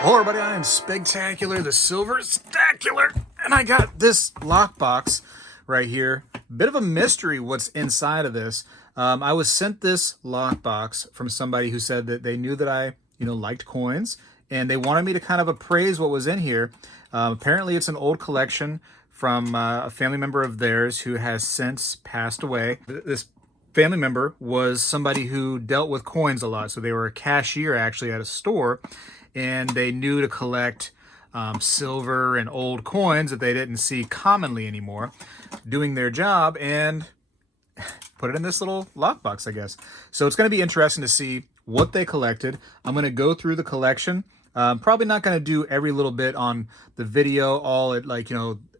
Hello everybody, I am Spegtacular, the Silver Stacular, and I got this lockbox right here. Bit of a mystery what's inside of this. I was sent this lockbox from somebody who said that they knew that I, liked coins, and they wanted me to kind of appraise what was in here. Apparently it's an old collection from a family member of theirs who has since passed away. This family member was somebody who dealt with coins a lot, so they were a cashier actually at a store, and they knew to collect silver and old coins that they didn't see commonly anymore, doing their job, and put it in this little lockbox, I guess. So it's going to be interesting to see what they collected. I'm going to go through the collection. Probably not going to do every little bit on the video, all at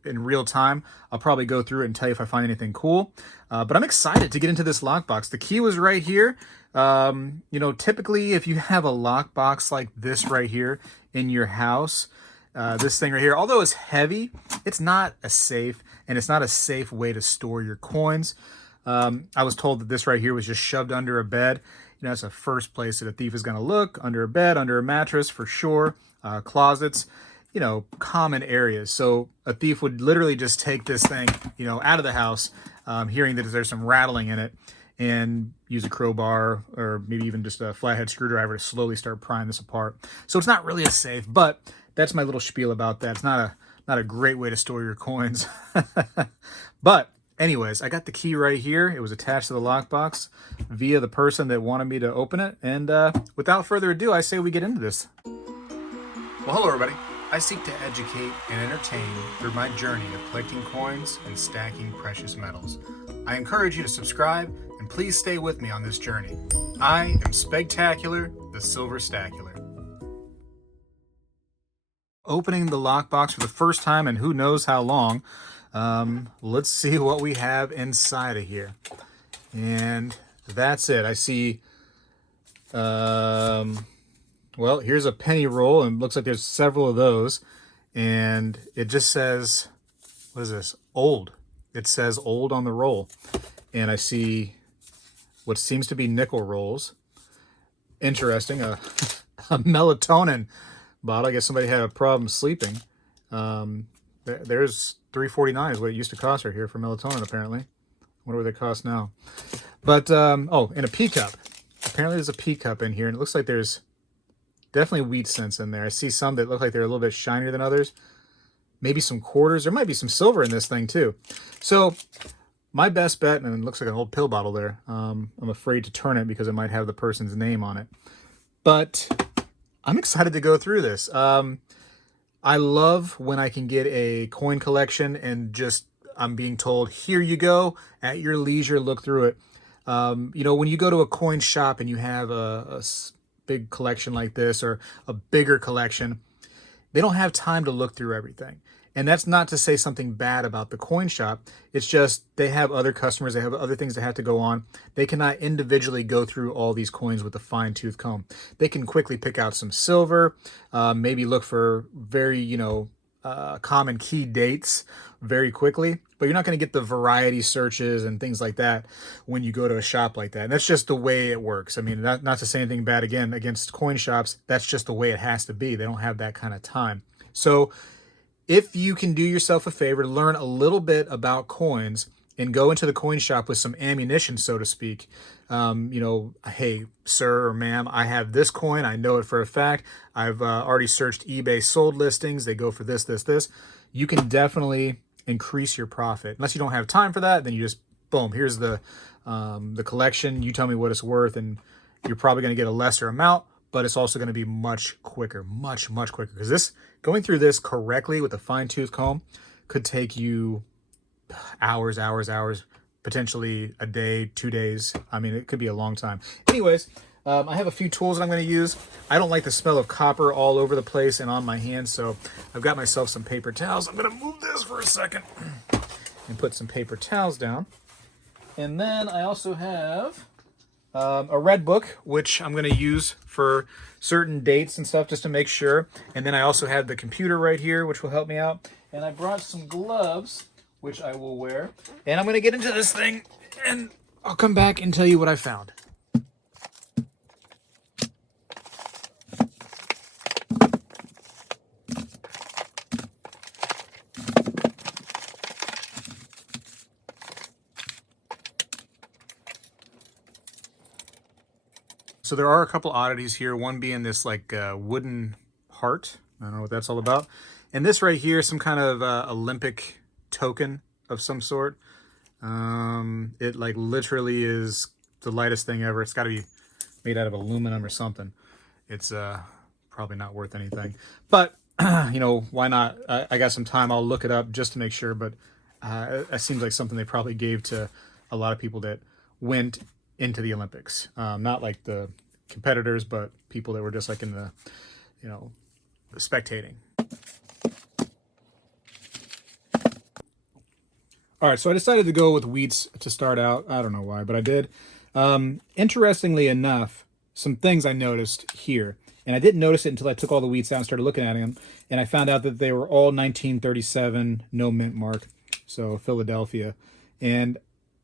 in real time. I'll probably go through it and tell you if I find anything cool. But I'm excited to get into this lockbox. The key was right here. Typically if you have a lockbox like this right here in your house, this thing right here, although it's heavy, it's not a safe, and it's not a safe way to store your coins. I was told that this right here was just shoved under a bed. That's the first place that a thief is going to look: under a bed, under a mattress for sure, closets, common areas. So a thief would literally just take this thing, out of the house, hearing that there's some rattling in it, and use a crowbar or maybe even just a flathead screwdriver to slowly start prying this apart. So it's not really a safe, but that's my little spiel about that. It's not a great way to store your coins. But anyways, I got the key right here. It was attached to the lockbox via the person that wanted me to open it. And without further ado, I say we get into this. Well, hello everybody. I seek to educate and entertain through my journey of collecting coins and stacking precious metals. I encourage you to subscribe, and please stay with me on this journey. I am Spegtacular, the Silver Stacular. Opening the lockbox for the first time in who knows how long. Let's see what we have inside of here. And that's it. I see, well, here's a penny roll, and it looks like there's several of those. And it just says, what is this? Old. It says old on the roll. And I see what seems to be nickel rolls. Interesting. A melatonin bottle. I guess somebody had a problem sleeping. There's $3.49 is what it used to cost right here for melatonin, apparently. I wonder what they cost now. But, oh, and a pea cup. Apparently there's a pea cup in here, and it looks like there's definitely wheat cents in there. I see some that look like they're a little bit shinier than others. Maybe some quarters. There might be some silver in this thing, too. So, my best bet, and it looks like an old pill bottle there. I'm afraid to turn it because it might have the person's name on it. But I'm excited to go through this. I love when I can get a coin collection and just I'm being told, here you go, at your leisure, look through it. When you go to a coin shop and you have a big collection like this or a bigger collection, they don't have time to look through everything. And that's not to say something bad about the coin shop. It's just they have other customers. They have other things that have to go on. They cannot individually go through all these coins with a fine-tooth comb. They can quickly pick out some silver, maybe look for very, common key dates very quickly. But you're not going to get the variety searches and things like that when you go to a shop like that. And that's just the way it works. I mean, not to say anything bad again against coin shops. That's just the way it has to be. They don't have that kind of time. So if you can do yourself a favor, learn a little bit about coins and go into the coin shop with some ammunition, so to speak. Hey, sir or ma'am, I have this coin. I know it for a fact. I've already searched eBay sold listings. They go for this, this, this. You can definitely increase your profit. Unless you don't have time for that, then you just, boom, here's the collection. You tell me what it's worth, and you're probably going to get a lesser amount, but it's also going to be much quicker, much, much quicker. Because going through this correctly with a fine-tooth comb could take you hours, potentially a day, 2 days. I mean, it could be a long time. Anyways, I have a few tools that I'm going to use. I don't like the smell of copper all over the place and on my hands, so I've got myself some paper towels. I'm going to move this for a second and put some paper towels down. And then I also have a red book, which I'm going to use for certain dates and stuff just to make sure. And then I also have the computer right here, which will help me out. And I brought some gloves, which I will wear. And I'm going to get into this thing, and I'll come back and tell you what I found. So there are a couple oddities here, one being this like wooden heart. I don't know what that's all about. And this right here, some kind of Olympic token of some sort. It like literally is the lightest thing ever. It's got to be made out of aluminum or something. It's probably not worth anything. But, you know, why not? I got some time. I'll look it up just to make sure. But it seems like something they probably gave to a lot of people that went into the Olympics. Not like the competitors, but people that were just like in the, you know, spectating. All right, so I decided to go with wheats to start out. I don't know why, but I did. Interestingly enough, some things I noticed here, and I didn't notice it until I took all the wheats out and started looking at them, and I found out that they were all 1937, no mint mark, so Philadelphia. And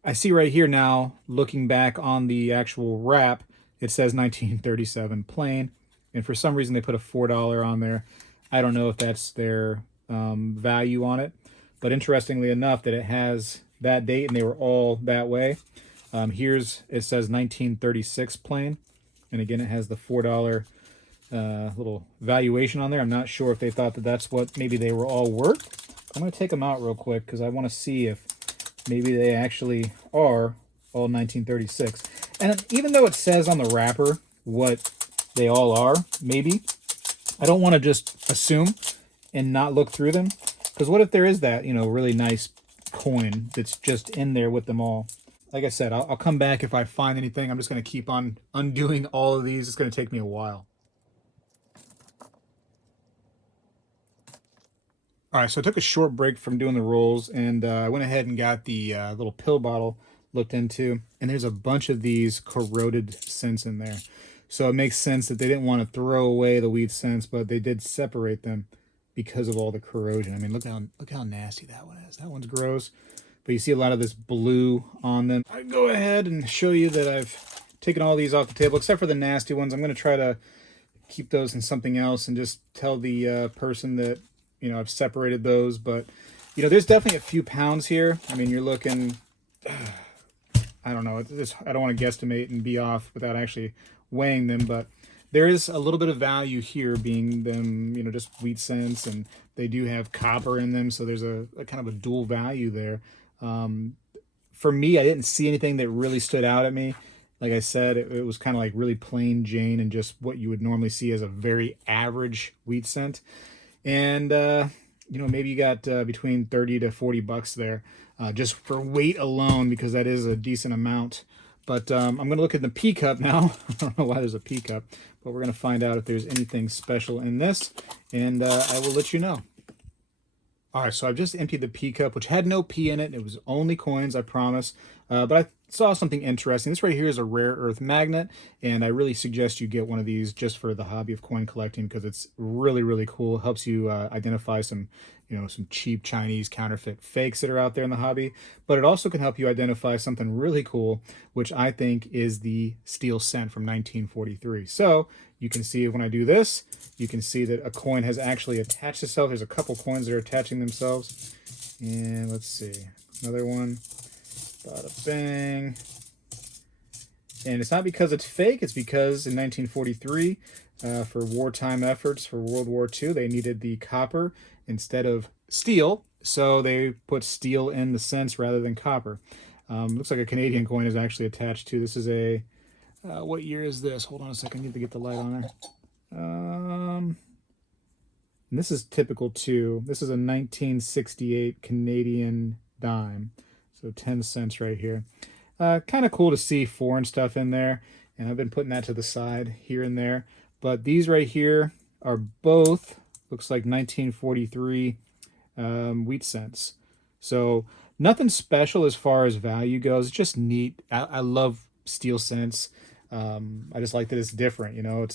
I see right here now, looking back on the actual wrap, it says 1937 plain, and for some reason they put a $4 on there. I don't know if that's their value on it, but interestingly enough that it has that date and they were all that way. It says 1936 plain, and again it has the $4 little valuation on there. I'm not sure if they thought that that's what maybe they were all worth. I'm going to take them out real quick because I want to see if maybe they actually are all 1936. And even though it says on the wrapper what they all are, maybe, I don't want to just assume and not look through them. Because what if there is that, you know, really nice coin that's just in there with them all? Like I said, I'll come back if I find anything. I'm just going to keep on undoing all of these. It's going to take me a while. All right, so I took a short break from doing the rolls, and I went ahead and got the little pill bottle looked into, and there's a bunch of these corroded cents in there. So it makes sense that they didn't want to throw away the wheat cents, but they did separate them because of all the corrosion. I mean, look how nasty that one is. That one's gross, but you see a lot of this blue on them. I go ahead and show you that I've taken all these off the table, except for the nasty ones. I'm going to try to keep those in something else and just tell the person that, you know, I've separated those. But, you know, there's definitely a few pounds here. I mean, you're looking, I don't know, I don't want to guesstimate and be off without actually weighing them, but there is a little bit of value here, being them, you know, just wheat cents, and they do have copper in them, so there's a kind of a dual value there. For me, I didn't see anything that really stood out at me. Like I said, it was kind of like really plain Jane and just what you would normally see as a very average wheat cent. And, you know, maybe you got between 30 to 40 bucks there just for weight alone, because that is a decent amount. But I'm going to look at the P cup now. I don't know why there's a P cup, but we're going to find out if there's anything special in this, and I will let you know. All right, so I've just emptied the P cup, which had no P in it. It was only coins, I promise. But I saw something interesting. This right here is a rare earth magnet, and I really suggest you get one of these just for the hobby of coin collecting, because it's really, really cool. It helps you identify some, you know, some cheap Chinese counterfeit fakes that are out there in the hobby. But it also can help you identify something really cool, which I think is the steel cent from 1943. So you can see when I do this, you can see that a coin has actually attached itself. There's a couple coins that are attaching themselves. And let's see, another one. Bada bang. And it's not because it's fake, it's because in 1943, for wartime efforts for World War II, they needed the copper instead of steel, so they put steel in the cents rather than copper. Looks like a Canadian coin is actually attached to. This is a, what year is this? Hold on a second, I need to get the light on there. And this is typical too. This is a 1968 Canadian dime. So 10 cents right here. Kind of cool to see foreign stuff in there. And I've been putting that to the side here and there. But these right here are both, looks like 1943 wheat cents. So nothing special as far as value goes. It's just neat. I love steel cents. I just like that it's different, you know.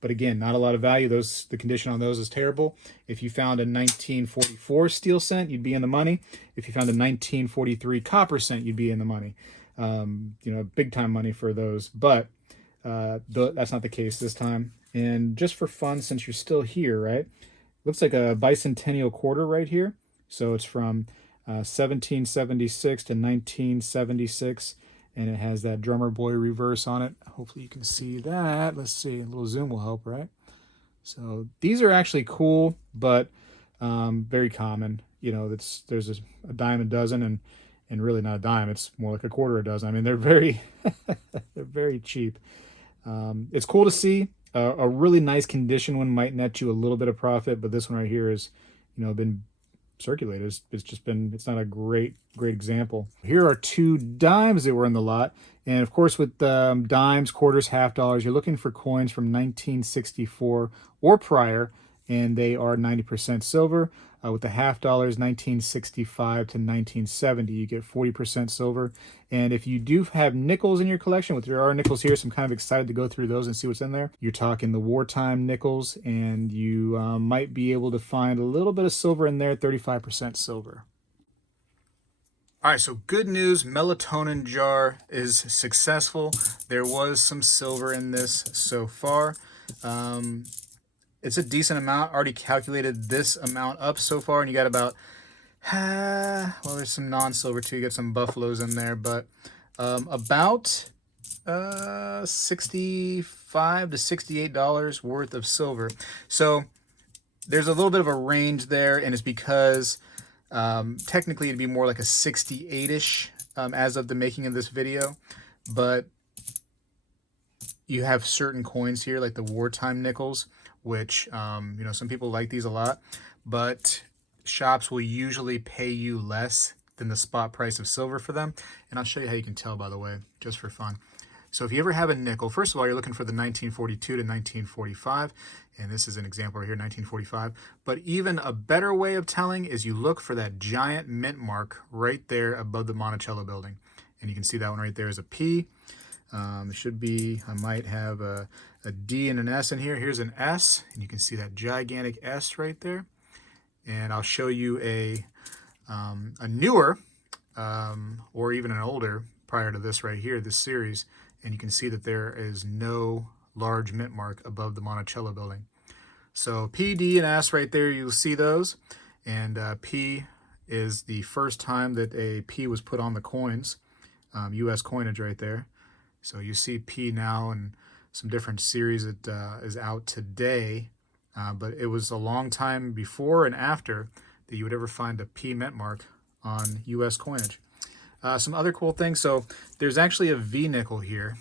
But again, not a lot of value. The condition on those is terrible. If you found a 1944 steel cent, you'd be in the money. If you found a 1943 copper cent, you'd be in the money. You know, big time money for those. But that's not the case this time. And just for fun, since you're still here, right? Looks like a bicentennial quarter right here. So it's from 1776 to 1976. and it has that drummer boy reverse on it. Hopefully you can see that. Let's see, a little zoom will help, right? So these are actually cool, but very common. You know, there's a dime a dozen, and really not a dime. It's more like a quarter a dozen. I mean, they're very they're very cheap. It's cool to see. A really nice condition one might net you a little bit of profit, but this one right here is, you know, been circulated. It's not a great example. Here are 2 dimes that were in the lot. And of course, with dimes, quarters, half dollars, you're looking for coins from 1964 or prior, and they are 90% silver. With the half dollars, 1965 to 1970, you get 40% silver. And if you do have nickels in your collection, which there are nickels here, so I'm kind of excited to go through those and see what's in there. You're talking the wartime nickels, and you might be able to find a little bit of silver in there, 35% silver. All right, so good news, melatonin jar is successful. There was some silver in this so far. It's a decent amount. Already calculated this amount up so far, and you got about, well, there's some non-silver too. You got some buffaloes in there, but about $65 to $68 worth of silver. So there's a little bit of a range there, and it's because technically it'd be more like a 68-ish as of the making of this video, but you have certain coins here like the wartime nickels, which you know, some people like these a lot, but shops will usually pay you less than the spot price of silver for them. And I'll show you how you can tell, by the way, just for fun. So if you ever have a nickel, first of all, you're looking for the 1942 to 1945, and this is an example right here, 1945. But even a better way of telling is you look for that giant mint mark right there above the Monticello building. And you can see that one right there is a P. It should be, I might have a D and an S in here. Here's an S, and you can see that gigantic S right there. And I'll show you a newer or even an older prior to this right here, this series, and you can see that there is no large mint mark above the Monticello building. So P, D, and S right there, you'll see those. And P is the first time that a P was put on the coins, U.S. coinage right there. So you see P now in some different series that is out today, but it was a long time before and after that you would ever find a P mint mark on U.S. coinage. Some other cool things. So there's actually a V nickel here.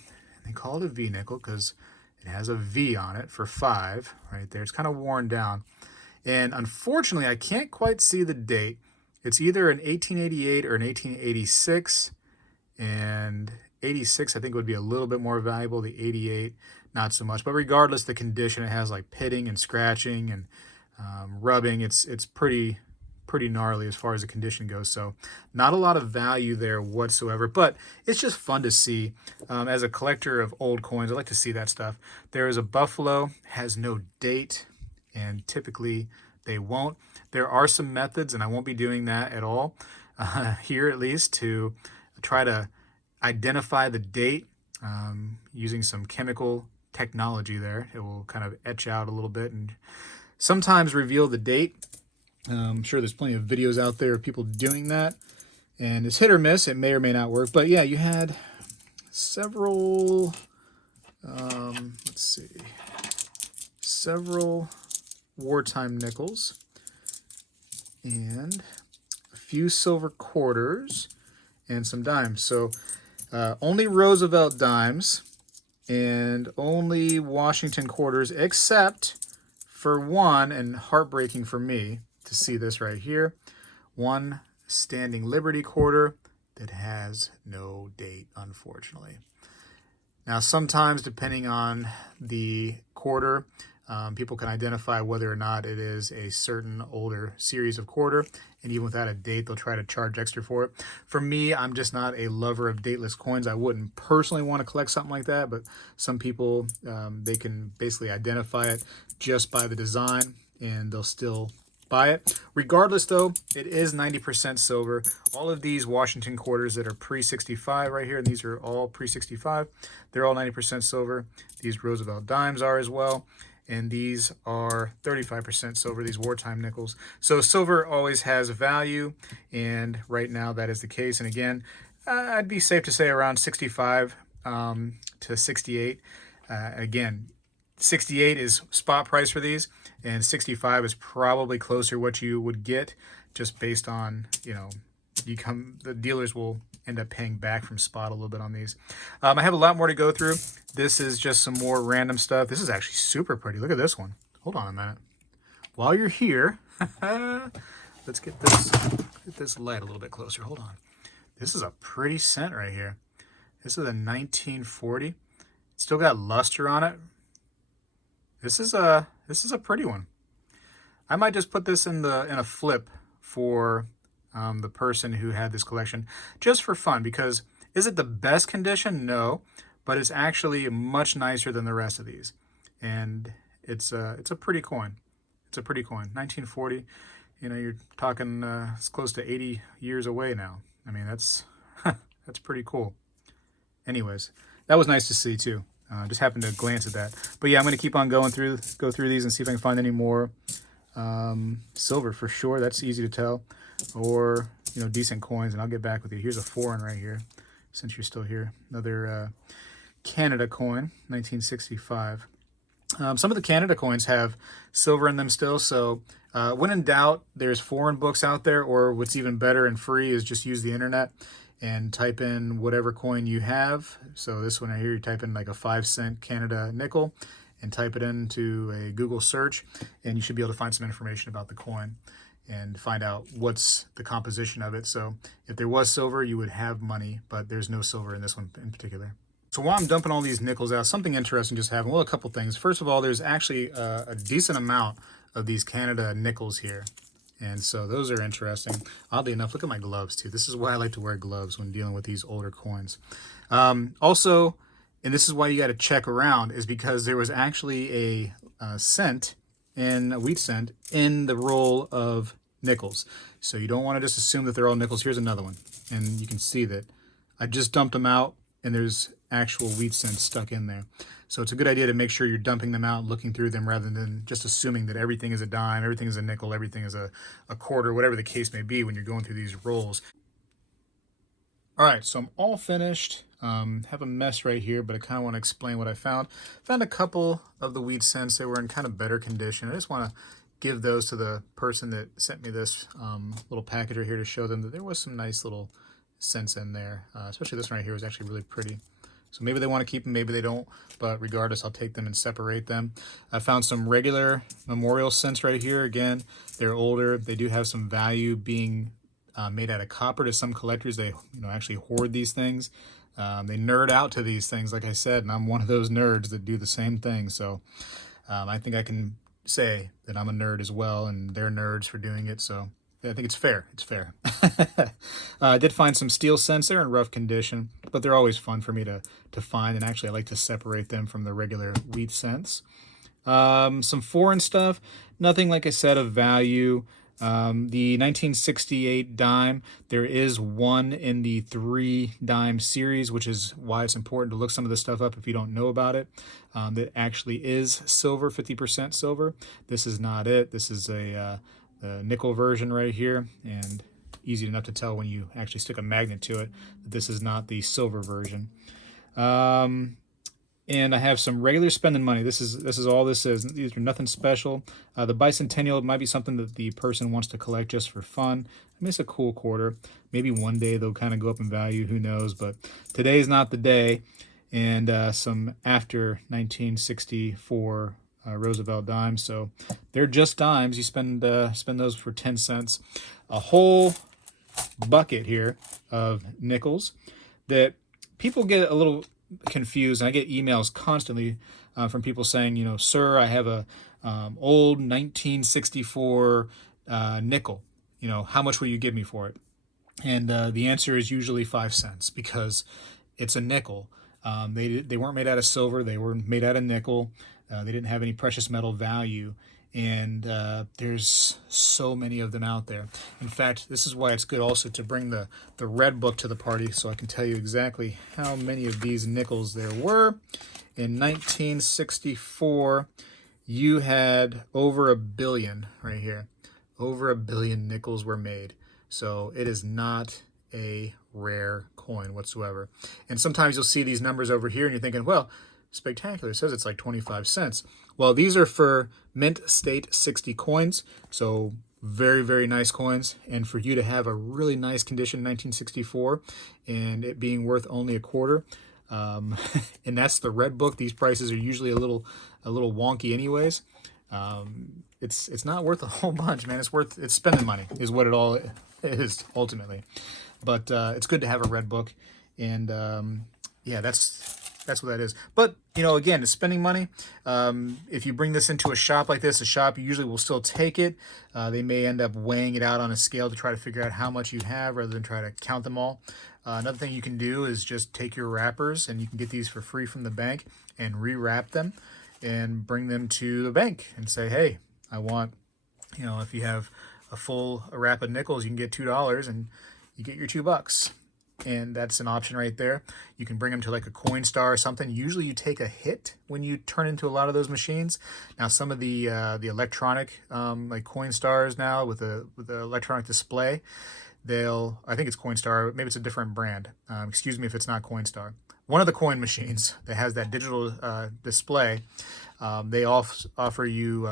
They call it a V nickel because it has a V on it for 5 right there. It's kind of worn down. And unfortunately, I can't quite see the date. It's either an 1888 or an 1886. And 86, I think, would be a little bit more valuable. The 88, not so much. But regardless, the condition, it has like pitting and scratching and rubbing. It's pretty gnarly as far as the condition goes. So not a lot of value there whatsoever, but it's just fun to see. As a collector of old coins, I like to see that stuff. There is a buffalo, has no date, and typically they won't. There are some methods, and I won't be doing that at all here, at least, to try to identify the date using some chemical technology there. It will kind of etch out a little bit and sometimes reveal the date. I'm sure there's plenty of videos out there of people doing that, and it's hit or miss. It may or may not work, but yeah, you had several, let's see, several wartime nickels and a few silver quarters and some dimes. So only Roosevelt dimes and only Washington quarters, except for one, and heartbreaking for me to see this right here, one standing Liberty quarter that has no date, unfortunately. Now, sometimes, depending on the quarter, people can identify whether or not it is a certain older series of quarter, and even without a date, they'll try to charge extra for it. For me, I'm just not a lover of dateless coins. I wouldn't personally want to collect something like that, but some people, they can basically identify it just by the design, and they'll still buy it. Regardless, though, it is 90% silver. All of these Washington quarters that are pre-65 right here, and these are all pre-65, they're all 90% silver. These Roosevelt dimes are as well. And these are 35% silver, these wartime nickels. So silver always has value, and right now that is the case. And again, I'd be safe to say around 65 to 68. Again, 68 is spot price for these, and 65 is probably closer what you would get, just based on, you know, the dealers will end up paying back from spot a little bit on these. I have a lot more to go through. This is just some more random stuff. This is actually super pretty. Look at this one. Hold on a minute. While you're here, let's get this light a little bit closer. Hold on. This is a pretty scent right here. This is a 1940. It's still got luster on it. This is a pretty one. I might just put this in a flip for the person who had this collection, just for fun. Because is it the best condition? No, but it's actually much nicer than the rest of these, and it's a pretty coin. It's a pretty coin. 1940. You know, you're talking it's close to 80 years away now. I mean, that's that's pretty cool. Anyways, that was nice to see too. Just happened to glance at that. But yeah, I'm going to keep on go through these and see if I can find any more silver for sure. That's easy to tell. Or, you know, decent coins, and I'll get back with you. Here's a foreign right here, since you're still here. Another Canada coin, 1965. Some of the Canada coins have silver in them still, so when in doubt, there's foreign books out there, or what's even better and free is just use the internet and type in whatever coin you have. So this one right here, you type in like a 5-cent Canada nickel and type it into a Google search, and you should be able to find some information about the coin and find out what's the composition of it. So if there was silver, you would have money, but there's no silver in this one in particular. So while I'm dumping all these nickels out, something interesting just happened. Well, a couple things. First of all, there's actually a decent amount of these Canada nickels here. And so those are interesting. Oddly enough, look at my gloves too. This is why I like to wear gloves when dealing with these older coins. Also, and this is why you got to check around, is because there was actually a cent, a wheat cent, in the roll of nickels. So you don't want to just assume that they're all nickels. Here's another one. And you can see that I just dumped them out, and there's actual wheat cents stuck in there. So it's a good idea to make sure you're dumping them out, looking through them, rather than just assuming that everything is a dime, everything is a nickel, everything is a quarter, whatever the case may be when you're going through these rolls. All right, so I'm all finished. Have a mess right here, but I kind of want to explain what I found. Found a couple of the wheat cents that were in kind of better condition. I just want to give those to the person that sent me this little package right here to show them that there was some nice little cents in there. Especially this one right here was actually really pretty. So maybe they want to keep them, maybe they don't, but regardless, I'll take them and separate them. I found some regular memorial cents right here. Again, they're older. They do have some value, being made out of copper. To some collectors, they actually hoard these things. They nerd out to these things, like I said, and I'm one of those nerds that do the same thing. So I think I can say that I'm a nerd as well, and they're nerds for doing it. So I think it's fair. It's fair. I did find some steel cents. They're in rough condition, but they're always fun for me to find. And actually, I like to separate them from the regular wheat cents. Some foreign stuff. Nothing, like I said, of value. The 1968 dime, there is one in the 3 dime series, which is why it's important to look some of this stuff up if you don't know about it. That actually is silver, 50% silver. This is not it. This is a nickel version right here, and easy enough to tell when you actually stick a magnet to it that this is not the silver version. And I have some regular spending money. This is all this is. These are nothing special. The bicentennial might be something that the person wants to collect just for fun. I mean, it's a cool quarter. Maybe one day they'll kind of go up in value. Who knows? But today's not the day. And some after 1964 Roosevelt dimes. So they're just dimes. You spend those for 10 cents. A whole bucket here of nickels that people get a little confused. And I get emails constantly from people saying, sir, I have a old 1964 nickel. How much will you give me for it? And the answer is usually 5 cents, because it's a nickel. They weren't made out of silver. They were made out of nickel. They didn't have any precious metal value. And there's so many of them out there. In fact, this is why it's good also to bring the red book to the party, so I can tell you exactly how many of these nickels there were. In 1964, you had over 1 billion right here. Over 1 billion nickels were made. So it is not a rare coin whatsoever. And sometimes you'll see these numbers over here and you're thinking, well, Spegtacular says it's like 25 cents. Well, these are for mint state 60 coins, so very, very nice coins. And for you to have a really nice condition 1964 and it being worth only a quarter, and that's the red book. These prices are usually a little wonky anyways. It's not worth a whole bunch, man. It's spending money is what it all is ultimately. But it's good to have a red book, and yeah, that's what that is. But again, it's spending money. If you bring this into a shop like this, a shop usually will still take it. They may end up weighing it out on a scale to try to figure out how much you have rather than try to count them all. Another thing you can do is just take your wrappers, and you can get these for free from the bank, and rewrap them and bring them to the bank and say, hey, I want, if you have a full wrap of nickels, you can get $2 and you get your $2. And that's an option right there. You can bring them to like a Coinstar or something. Usually you take a hit when you turn into a lot of those machines. Now some of the electronic like Coinstars now with the electronic display, I think it's Coinstar, maybe it's a different brand. Excuse me if it's not Coinstar. One of the coin machines that has that digital display, they offer you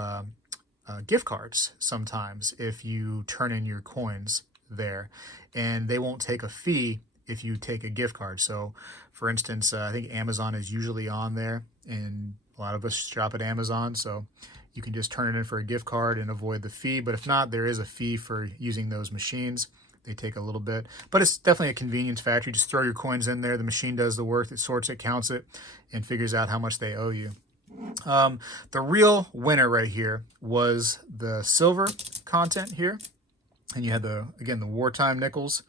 gift cards sometimes if you turn in your coins there, and they won't take a fee if you take a gift card. So for instance, I think Amazon is usually on there, and a lot of us shop at Amazon, so you can just turn it in for a gift card and avoid the fee. But if not, there is a fee for using those machines. They take a little bit, but it's definitely a convenience factor. You just throw your coins in there, the machine does the work, it sorts it, counts it, and figures out how much they owe you. The real winner right here was the silver content here. And you had again, the wartime nickels,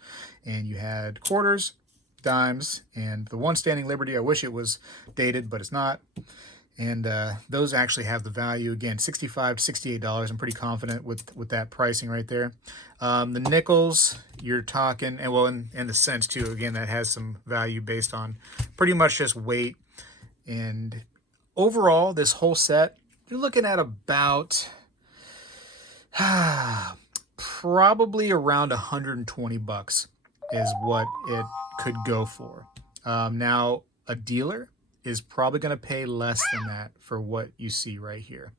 and you had quarters, dimes, and the one standing Liberty. I wish it was dated, but it's not. And those actually have the value, again, $65 to $68. I'm pretty confident with that pricing right there. The nickels, you're talking, and well, and the cents too. Again, that has some value based on pretty much just weight. And overall, this whole set, you're looking at about probably around $120 is what it could go for. Now, a dealer is probably going to pay less than that for what you see right here.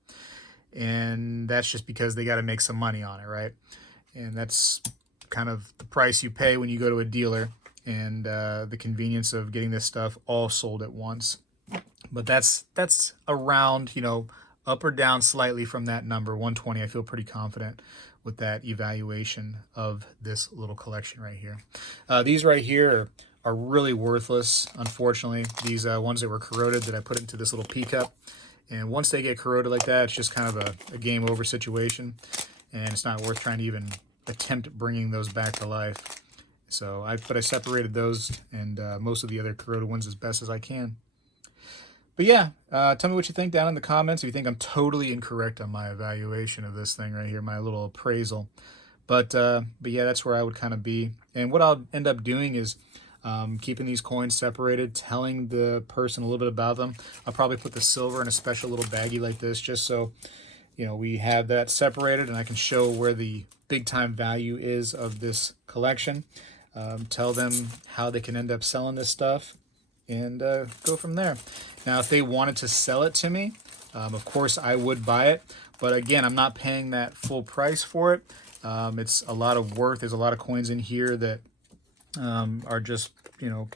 And that's just because they got to make some money on it, right? And that's kind of the price you pay when you go to a dealer, and the convenience of getting this stuff all sold at once. But that's around, up or down slightly from that number, 120. I feel pretty confident with that evaluation of this little collection right here. These right here are really worthless, unfortunately. These ones that were corroded that I put into this little pea cup. And once they get corroded like that, it's just kind of a game over situation. And it's not worth trying to even attempt bringing those back to life. So I separated those and most of the other corroded ones as best as I can. But yeah, tell me what you think down in the comments. If you think I'm totally incorrect on my evaluation of this thing right here, my little appraisal. But yeah, that's where I would kind of be. And what I'll end up doing is keeping these coins separated, telling the person a little bit about them. I'll probably put the silver in a special little baggie like this, just so we have that separated and I can show where the big time value is of this collection. Tell them how they can end up selling this stuff, and go from there. Now, if they wanted to sell it to me, of course I would buy it. But again, I'm not paying that full price for it. It's a lot of work. There's a lot of coins in here that are just,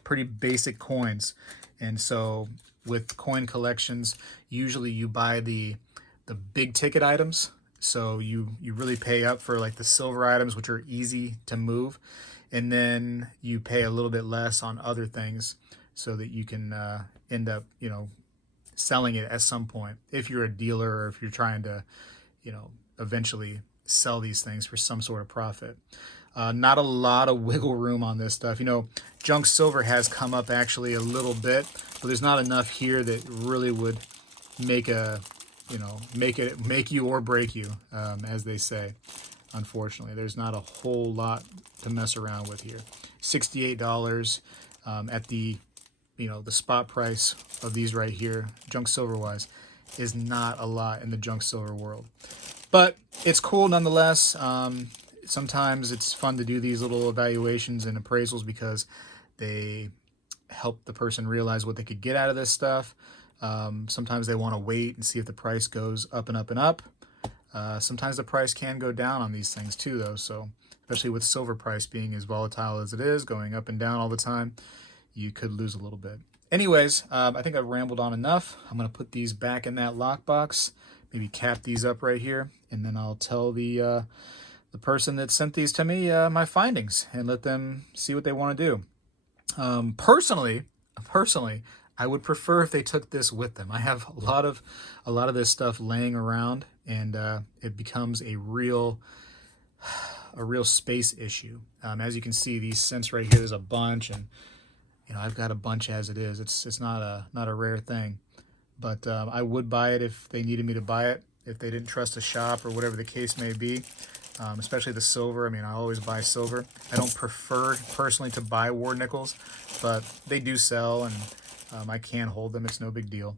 pretty basic coins. And so with coin collections, usually you buy the big ticket items. So you really pay up for like the silver items, which are easy to move. And then you pay a little bit less on other things so that you can end up, selling it at some point. If you're a dealer or if you're trying to, eventually sell these things for some sort of profit. Not a lot of wiggle room on this stuff. Junk silver has come up actually a little bit, but there's not enough here that really would make make you or break you, as they say. Unfortunately, there's not a whole lot to mess around with here. $68 at the the spot price of these right here, junk silver wise, is not a lot in the junk silver world. But it's cool nonetheless. sometimes it's fun to do these little evaluations and appraisals because they help the person realize what they could get out of this stuff. Sometimes they want to wait and see if the price goes up and up and up. Sometimes the price can go down on these things too, though. So especially with silver price being as volatile as it is, going up and down all the time, you could lose a little bit. Anyways, I think I've rambled on enough. I'm going to put these back in that lockbox, maybe cap these up right here, and then I'll tell the person that sent these to me my findings and let them see what they want to do. Personally, I would prefer if they took this with them. I have a lot of this stuff laying around, and it becomes a real space issue. As you can see, these cents right here, there's a bunch, and I've got a bunch as it is. It's not a rare thing, but I would buy it if they needed me to buy it, if they didn't trust a shop or whatever the case may be. Especially the silver. I mean, I always buy silver. I don't prefer personally to buy war nickels, but they do sell, and I can hold them. It's no big deal.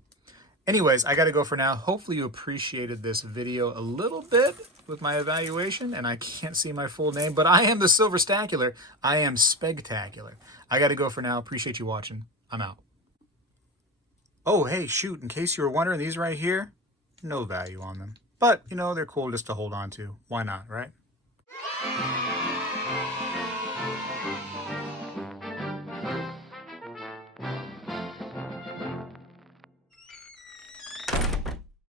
Anyways, I got to go for now. Hopefully you appreciated this video a little bit with my evaluation, and I can't see my full name, but I am the Silverstacular. I am Spegtacular. I got to go for now. Appreciate you watching. I'm out. Oh, hey, shoot, in case you were wondering, these right here, no value on them. But, they're cool just to hold on to. Why not, right?